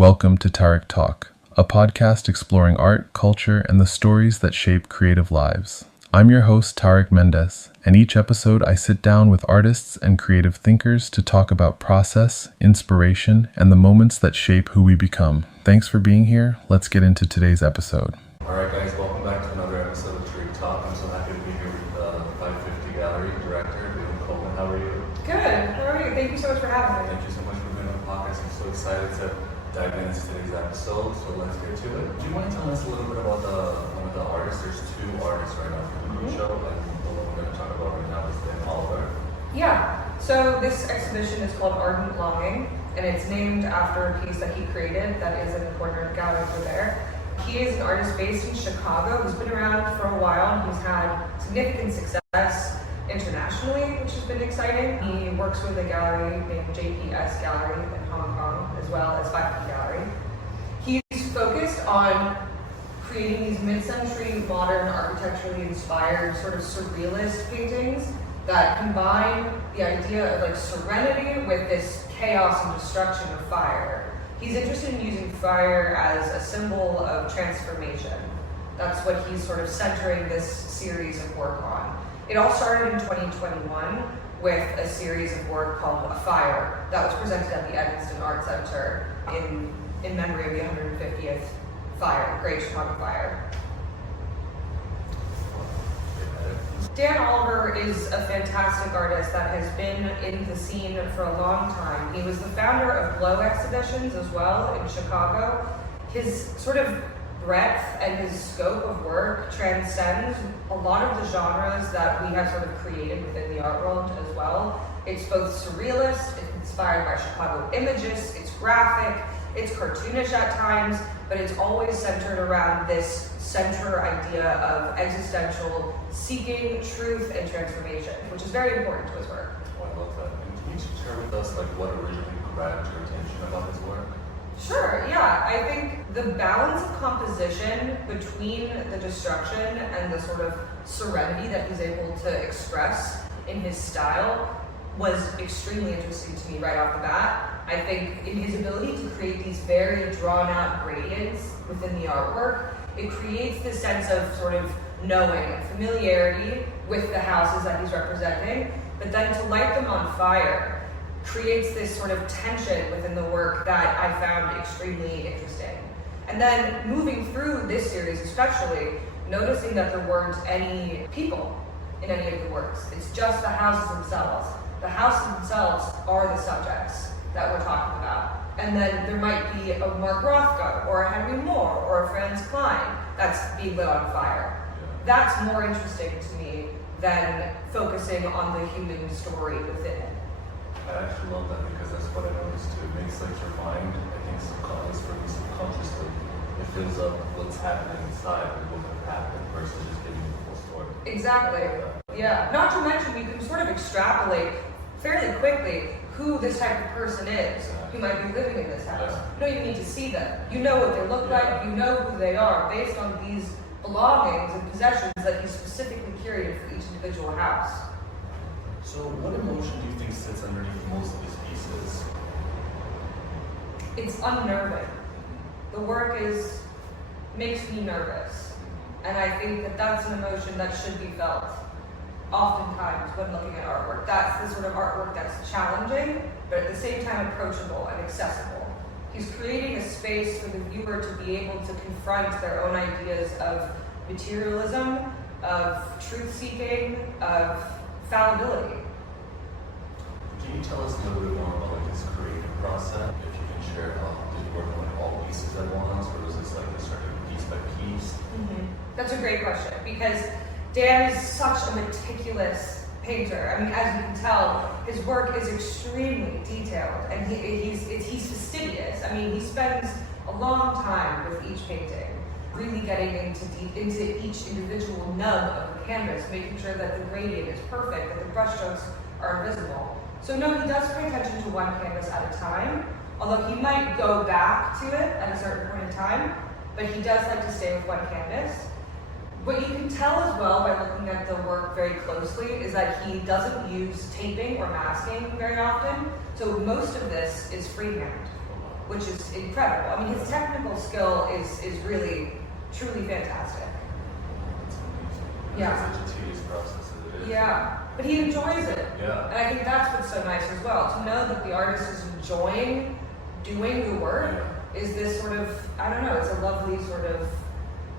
Welcome to Tarek Talk, a podcast exploring art, culture, and the stories that shape creative lives. I'm your host, Tarek Mendez, and each episode I sit down with artists and creative thinkers to talk about process, inspiration, and the moments that shape who we become. Thanks for being here. Let's get into today's episode. All right, guys, welcome back to another episode of Tarek Talk. I'm so happy to be here with the 550 Gallery director, David Coleman. How are you? Good. How are you? Thank you so much for having me. Thank you so much for being on the podcast. I'm so excited to dive into today's episode, so let's get to it. Do you mind telling us a little bit about one of the artists? There's two artists right now from the show, and the one we're going to talk about right now is Dan Oliver. Yeah. So this exhibition is called Ardent Longing, and it's named after a piece that he created that is in the corner of the gallery over there. He is an artist based in Chicago who's been around for a while. He's had significant success internationally, which has been exciting. He works with a gallery named JPS Gallery in Hong Kong, as well as 5P Gallery. He's focused on creating these mid-century, modern, architecturally inspired, sort of surrealist paintings that combine the idea of like serenity with this chaos and destruction of fire. He's interested in using fire as a symbol of transformation. That's what he's sort of centering this series of work on. It all started in 2021 with a series of work called A Fire that was presented at the Evanston Art Center in memory of the 150th fire, the Great Chicago Fire. Dan Oliver is a fantastic artist that has been in the scene for a long time. He was the founder of Glow Exhibitions as well in Chicago. His sort of breadth and his scope of work transcends a lot of the genres that we have sort of created within the art world as well. It's both surrealist, it's inspired by Chicago images, it's graphic, it's cartoonish at times, but it's always centered around this center idea of existential seeking, truth, and transformation, which is very important to his work. Oh, I love that. And can you share with us like what originally grabbed your attention about his work? Sure, yeah. I think the balance of composition between the destruction and the sort of serenity that he's able to express in his style was extremely interesting to me right off the bat. I think in his ability to create these very drawn out gradients within the artwork, it creates this sense of sort of knowing and familiarity with the houses that he's representing, but then to light them on fire creates this sort of tension within the work that I found extremely interesting. And then moving through this series especially, noticing that there weren't any people in any of the works. It's just the houses themselves. The houses themselves are the subjects that we're talking about. And then there might be a Mark Rothko or a Henry Moore or a Franz Klein that's being lit on fire. That's more interesting to me than focusing on the human story within it. I actually love that because that's what I noticed too. It makes like your mind, I think, subconsciously, it fills up what's happening inside and what could happen versus just giving you the full story. Exactly. Yeah. Not to mention, you can sort of extrapolate fairly quickly who this type of person is who might be living in this house. You don't even need to see them. You know what they look like, you know who they are based on these belongings and possessions that he specifically curated for each individual house. So what emotion do you think sits underneath most of these pieces? It's unnerving. The work makes me nervous. And I think that that's an emotion that should be felt oftentimes when looking at artwork. That's the sort of artwork that's challenging, but at the same time approachable and accessible. He's creating a space for the viewer to be able to confront their own ideas of materialism, of truth-seeking, of fallibility. Can you tell us a little bit more about like his creative process? If you can share how did you work on like all pieces at once, or was this like a certain piece by piece? That's a great question because Dan is such a meticulous painter. I mean, as you can tell, his work is extremely detailed, and he's fastidious. I mean, he spends a long time with each painting, really getting into each individual nub of the canvas, making sure that the gradient is perfect, that the brushstrokes are invisible. So no, he does pay attention to one canvas at a time, although he might go back to it at a certain point in time, but he does like to stay with one canvas. What you can tell as well by looking at the work very closely is that he doesn't use taping or masking very often, so most of this is freehand. which is incredible. I mean, his technical skill is really, truly fantastic. It's amazing. Yeah. It's such a tedious process as it is. Yeah, but he enjoys it. Yeah. And I think that's what's so nice as well, to know that the artist is enjoying doing the work is this sort of, I don't know, it's a lovely sort of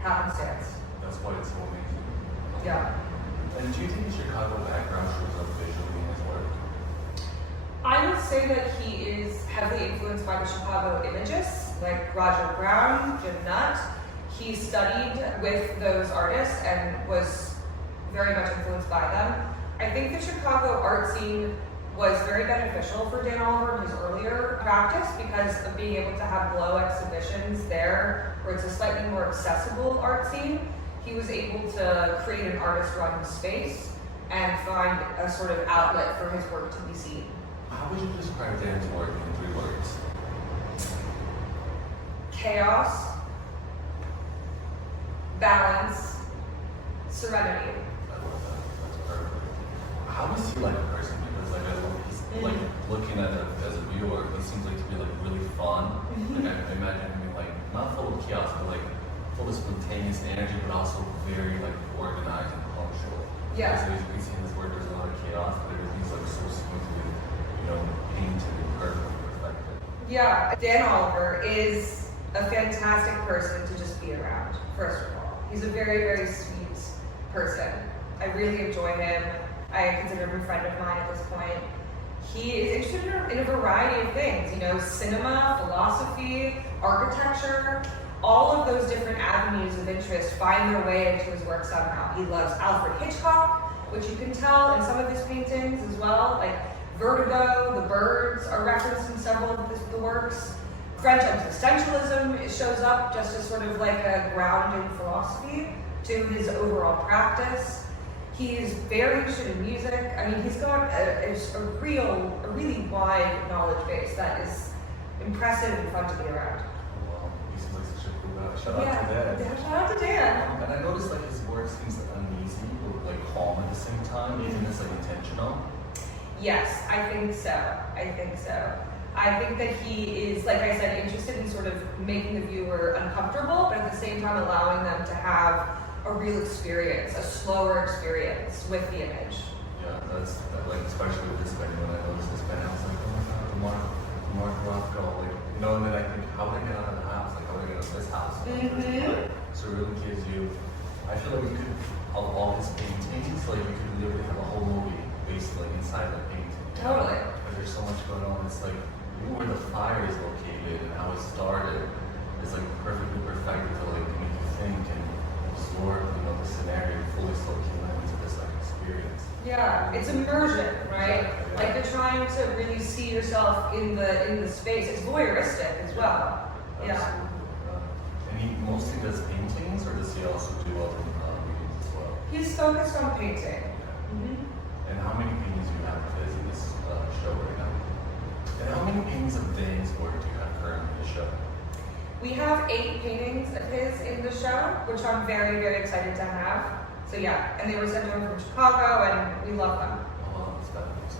happenstance. That's why it's so amazing. Yeah. And do you think the Chicago background shows up visually in his work? I would say that he is heavily influenced by the Chicago imagists, like Roger Brown, Jim Nutt. He studied with those artists and was very much influenced by them. I think the Chicago art scene was very beneficial for Dan Oliver in his earlier practice because of being able to have glow exhibitions there where it's a slightly more accessible art scene. He was able to create an artist-run space and find a sort of outlet for his work to be seen. How would you describe Dan's work in 3 words? Chaos, balance, serenity. I love that. That's perfect. How is he like a person? Because like I love he's like looking at it as a viewer, he seems like to be like really fun. Like I imagine him like not full of chaos, but like full of spontaneous energy, but also very like organized and punctual. Yeah. So as you can see in his work, there's a lot of chaos, but everything's like so smoothly, painted and perfectly perfected. Yeah, Dan Oliver is a fantastic person to just be around, first of all. He's a very, very sweet person. I really enjoy him. I consider him a friend of mine at this point. He is interested in a variety of things, cinema, philosophy, architecture. All of those different avenues of interest find their way into his work somehow. He loves Alfred Hitchcock, which you can tell in some of his paintings as well. Like Vertigo, the birds are referenced in several of the works. French existentialism shows up just as sort of like a grounding philosophy to his overall practice. He's very interested in music. I mean, he's got a really wide knowledge base that is impressive and fun to be around. Wow, he seems like such a cool guy. Shout out to Dan. Yeah, shout out to Dan. And I noticed like his work seems like uneasy but like calm at the same time. Do you think that's like intentional? Yes, I think so. I think that he is, like I said, interested in sort of making the viewer uncomfortable, but at the same time allowing them to have a real experience, a slower experience with the image. Yeah, that's like especially with this painting. When I noticed this painting, I was like, oh my god, the Mark Rothko, and then I think, how would I get out of the house? Like, how would I get out of this house? So it really gives you. I feel like you could, of all his paintings, like you could literally have a whole movie based like inside the painting. Totally. But there's so much going on. It's like even where the fire is located and how it started is like perfectly perfected to like make you think and absorb, the scenario, fully soaking into this like experience. Yeah, it's immersion, right? Exactly, yeah. Like you're trying to really see yourself in the space. It's voyeuristic as well. Yeah. And he mostly does paintings, or does he also do other readings as well? He's focused on painting. And how many paintings do you have of his in this show right now? And how many paintings of Dan's work do you have currently in the show? We have 8 paintings of his in the show, which I'm very, very excited to have. So yeah, and they were sent over from Chicago, and we love them. Oh, that's fabulous.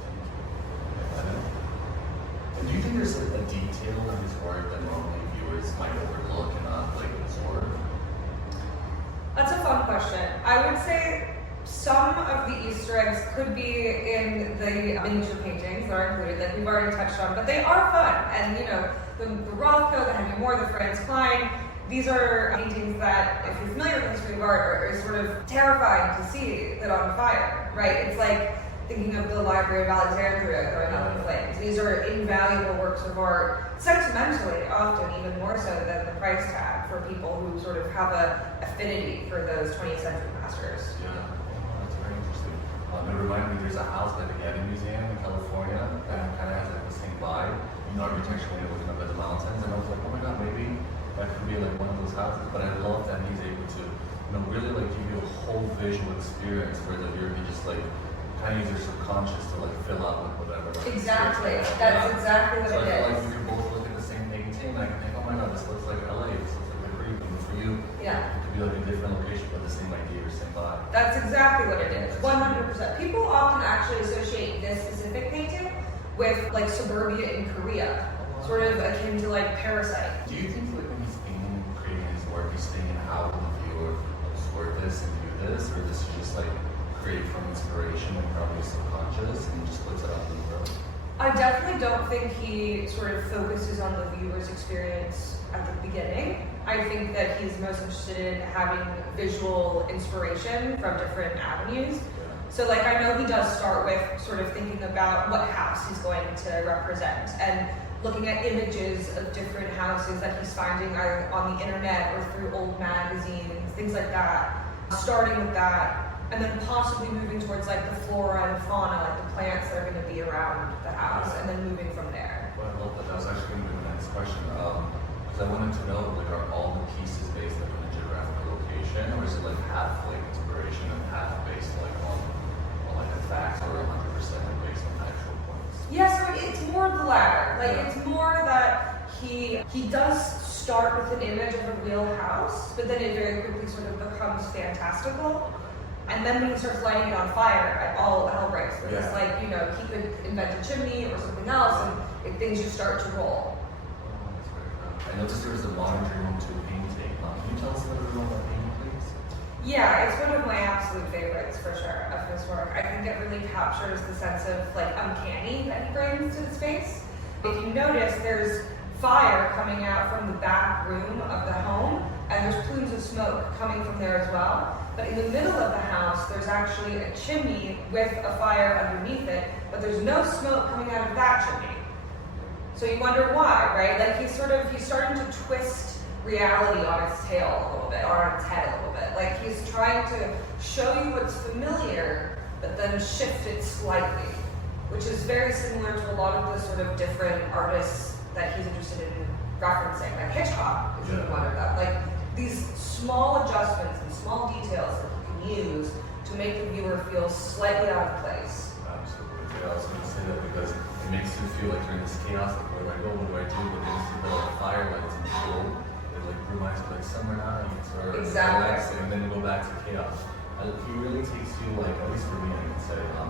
Thank you. And do you think there's a detail in his work that normally viewers might overlook and not like absorb? That's a fun question. I would say some of the Easter eggs could be in the miniature paintings that are included, that we've already touched on, but they are fun. And the Rothko, the Henry Moore, the Franz Klein, these are paintings that, if you're familiar with the history of art, are sort of terrifying to see lit on fire, right? It's like thinking of the Library of Alexandria going up in flames. These are invaluable works of art, sentimentally often even more so than the price tag for people who sort of have a affinity for those 20th century masters. Yeah, that's very interesting. It reminded me, there's a house by the Getty Museum in California that kind of has like the same vibe, architecturally looking up at the mountains, and I was like, oh my god, maybe that could be like one of those houses. But I love that he's able to, really like give you a whole visual experience where the viewer can just like kind of use your subconscious to like fill out with whatever. Like, Exactly. That's exactly what so it I feel is. like we could both look at the same painting, and I can think, oh my god, this looks like LA, this looks like the Creek, and for you, Yeah. it could be like a different location, but the same idea or same vibe. That's exactly what it is, 100%. People often actually associate this specific painting with like suburbia in Korea. sort of akin to like Parasite. Do you think like when he's creating his work, he's thinking how will the viewer absorb this and do this, or this is just like create from inspiration and probably subconscious and just puts it out in the world? I definitely don't think he sort of focuses on the viewer's experience at the beginning. I think that he's most interested in having visual inspiration from different avenues. So like I know he does start with sort of thinking about what house he's going to represent and looking at images of different houses that he's finding either on the internet or through old magazines, things like that. Starting with that, and then possibly moving towards like the flora and fauna, like the plants that are going to be around the house, and then moving from there. Well, I love that. That was actually going to be my next question. Because I wanted to know, like, are all the pieces based like on a geographical location, or is it like half like inspiration and half based like on like the facts, or 100% based on actual points? Yeah, so it's more the latter. Like it's more that he does start with an image of a real house, but then it very quickly sort of becomes fantastical. And then when he starts lighting it on fire, all hell breaks loose. Yeah. Like, you know, he could invent a chimney or something else, and things just start to roll. That's very good. I noticed there was a modern dream to a painting. Can you tell us a little bit about that painting, please? Yeah, it's one of my absolute favorites for sure of his work. I think it really captures the sense of like uncanny that he brings to the space. If you notice, there's fire coming out from the back room of the home, and there's plumes of smoke coming from there as well. But in the middle of the house, there's actually a chimney with a fire underneath it, but there's no smoke coming out of that chimney. So you wonder why, right? Like he's starting to twist reality on its tail a little bit, or on its head a little bit. Like he's trying to show you what's familiar, but then shift it slightly, which is very similar to a lot of the sort of different artists that he's interested in referencing, like Hitchcock is one of them. Like these small adjustments and small details that you can use to make the viewer feel slightly out of place. Absolutely. Yeah, I was going to say that because it makes you feel like you're in this chaos, like where do I go, what do I do? But then you see the firelights and cool, it like reminds you like summer nights or relaxing, and then you go back to chaos. He really takes you like, at least for me, I can say, an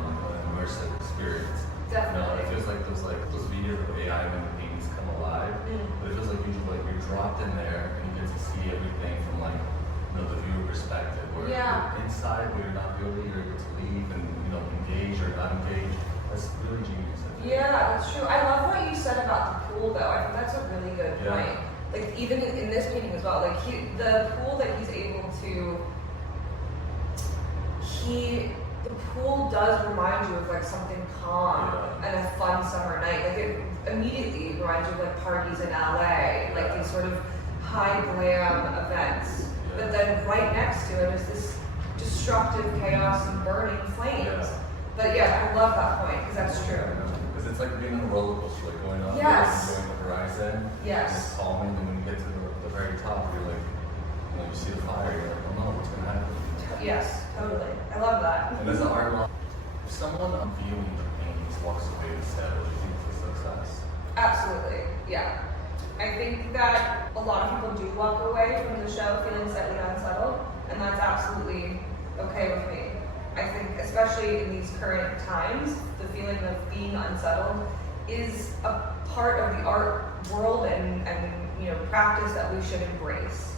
immersive experience. Definitely. You know, it feels like those videos of AI when the paintings come alive, but it feels like you're dropped in there and you get to see everything from like, you know, the viewer perspective, where you're inside, but you're not really, you're able to leave and, you know, engage or not engage. That's really genius. Yeah, that's true. I love what you said about the pool, though. I think that's a really good point. Like even in this painting as well, like the pool that he's able to, the pool does remind you of like something calm and a fun summer night. Like it immediately reminds you of like parties in LA, like these sort of high glam events. But then right next to it is this destructive chaos and burning flames. But yeah, I love that point because that's true. Because it's like being on a roller coaster, like going up, enjoying the horizon. Yes. And it's calming, and when you get to the very top, you're like, you know, you see the fire, you're like, oh no, what's gonna happen? Yes, totally. I love that. And as an art lover, if someone viewing your paintings walks away and said, "What do you think is a success?" Absolutely, yeah. I think that a lot of people do walk away from the show feeling slightly unsettled, and that's absolutely okay with me. I think, especially in these current times, the feeling of being unsettled is a part of the art world and you know practice that we should embrace.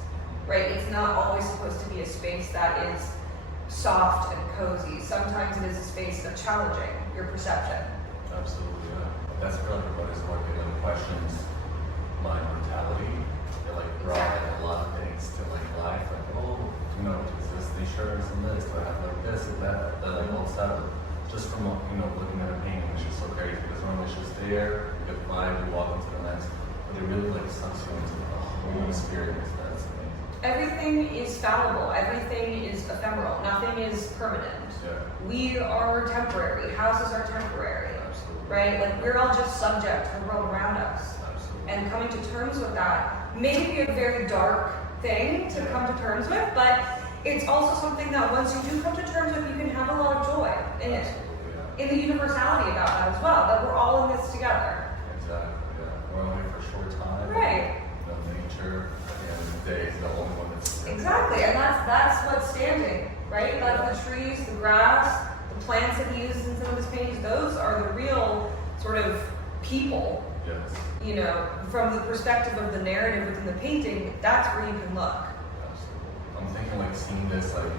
Right? It's not always supposed to be a space that is soft and cozy. Sometimes it is a space of challenging your perception. Absolutely, yeah. That's really what his work. It like questions my mentality. It like brought like, a lot of things to like life. Like, oh, you know, is this the insurance and this? Do I have like this and that? Like all stuff. Just from you know looking at a painting, it's just so crazy because normally it's just there. You get the vibe, you walk into the next, but it really like sucks you into the whole experience. That's amazing. Everything is fallible. Everything is ephemeral. Nothing is permanent. Yeah. We are temporary. Houses are temporary. Absolutely. Right? Like we're all just subject to the world around us. Absolutely. And coming to terms with that may be a very dark thing to come to terms with, but it's also something that once you do come to terms with, you can have a lot of joy in it. Yeah. In the universality about that as well, that we're all in this together. Exactly, yeah. We're only for a short time. Right. You know, nature, at the end of the day, is the only one that's... Exactly, and that's what's standing, right? Like the trees, the grass, the plants that he uses in some of his paintings, those are the real sort of people. Yes. you know, from the perspective of the narrative within the painting, that's where you can look. Absolutely. I'm thinking like seeing this like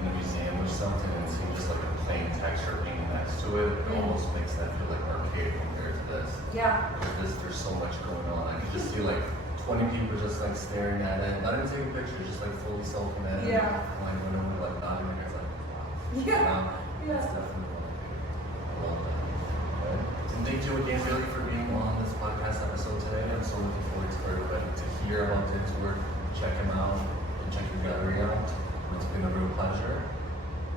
in a museum or something and seeing just like a plain texture painting next to it, it almost makes that feel like archaic compared to this. Yeah. Because there's so much going on. I can just see like 20 people just like staring at it, not even taking pictures, just like fully soaking at it. Yeah. Like when I'm like nodding, it's like, wow. Yeah. It's definitely one. I love that. Right? And thank you again, really, for being on this podcast episode today. I'm so looking forward for everybody to hear about Din's work, check him out, and check your gallery out. It's been a real pleasure.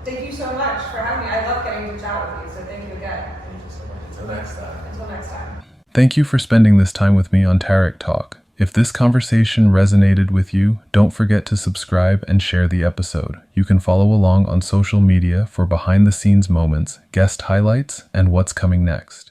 Thank you so much for having me. I love getting to chat with you, so thank you again. Thank you so much. Until next time. Until next time. Thank you for spending this time with me on Tarek Talk. If this conversation resonated with you, don't forget to subscribe and share the episode. You can follow along on social media for behind-the-scenes moments, guest highlights, and what's coming next.